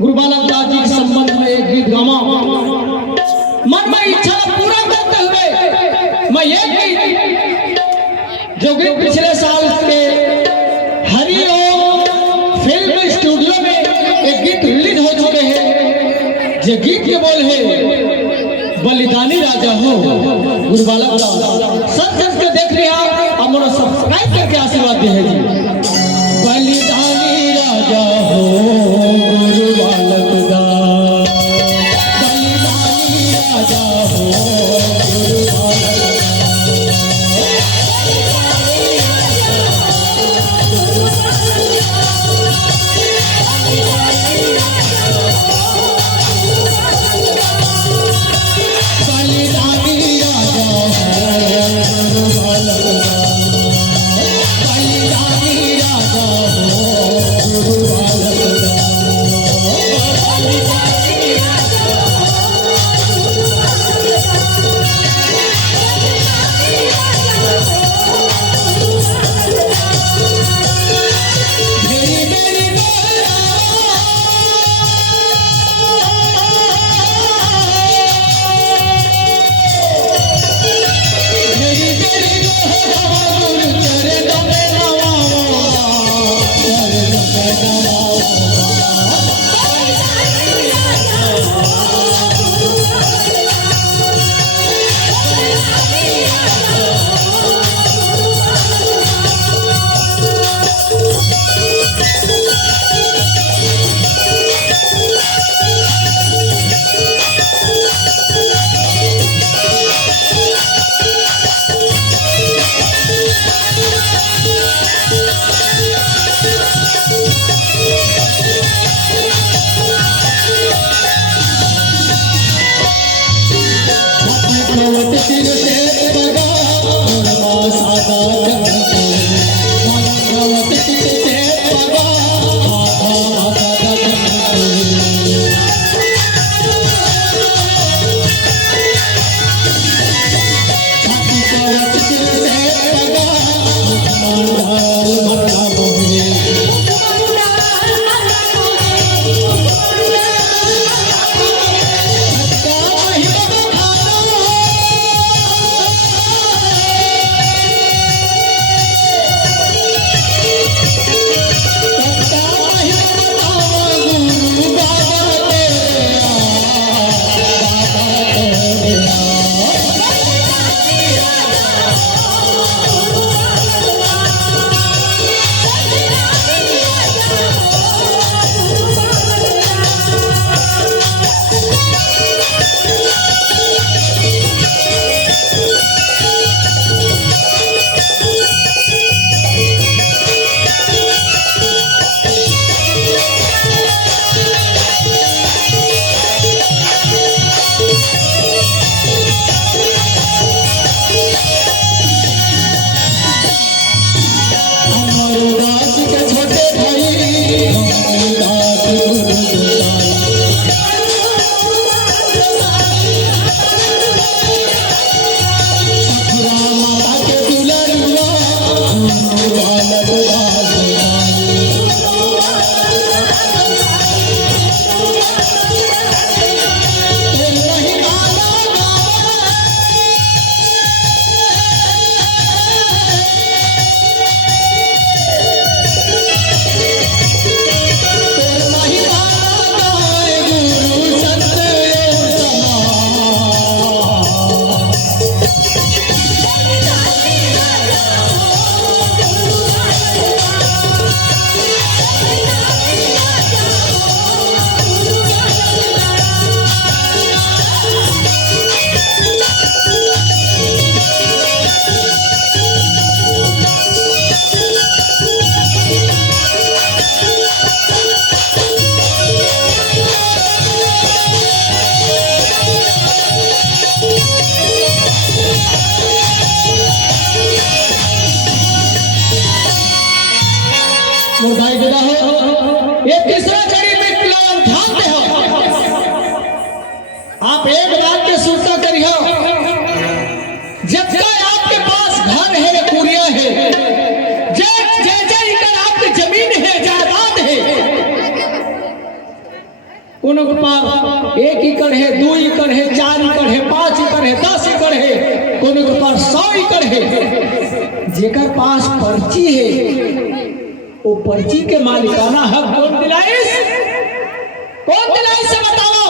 गुरु बालक दास जी के संबंध में एक गीत गावा। मन में इच्छा पूरा करते हुए मैं ये गीत जो गीत पिछले साल के हरिओम फिल्म स्टूडियो में एक गीत रिलीज हो चुके हैं। जो गीत के बोल है बलिदानी राजा हो गुरु बालक दास सच के देख लिया अब मोरा सब्सक्राइब करके आशीर्वाद दे है जी। बलिदानी राजा हो गुरु बालक दास, बलिदानी राजा हो गुरु बालक कोनो के पास 1 एकड़ है, 2 एकड़ है, 4 एकड़ है, 5 एकड़ है, 10 एकड़ है, कोनो के पास 100 एकड़ है। जेकर पास पर्ची है वो पर्ची के मालिकाना हक कौन दिलाइस? कौन दिलाइस से बताओ?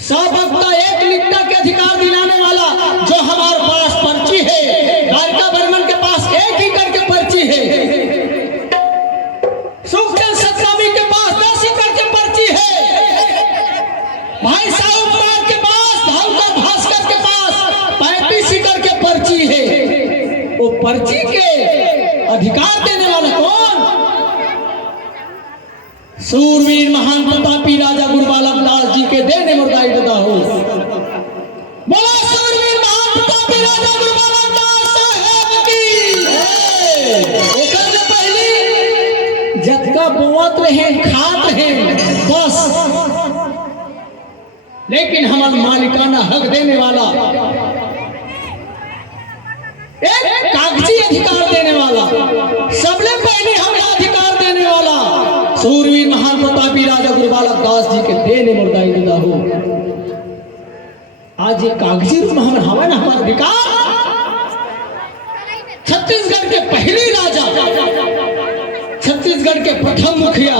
सब वक्ता एक लिखता के अधिकार दिलाने वाला जो हमारे पास पर्ची है। द्वारिका बर्मन के पास 1 एकड़ के पर्ची है, सुखचंद सतनामी के पास 10 एकड़ के पर्ची है, भाई साहब कुमार के पास, भावकर भास्कर के पास 35 एकड़ के पर्ची है। वो पर्ची के अधिकार देने वाला कौन? सूरवीर महान प्रतापी राजा गुरु बालक दास जी के देने मुर्दाई ददा हो। बोला सूरवीर महान प्रतापी राजा गुरु बालक दास साहेब की। ओकर से पहली जतका बोवत रहे खात रहे बस, लेकिन हमार मालिकाना हक देने वाला, एक कागजी अधिकार देने वाला, सबले पहले हमें अधिकार देने वाला सूरवीर महान प्रतापी राजा गुरु बालक दास जी के देने मुर्दाई ददा हो। आज ये कागजी रूप में हमारा अधिकार। छत्तीसगढ़ के पहले राजा, छत्तीसगढ़ के प्रथम मुखिया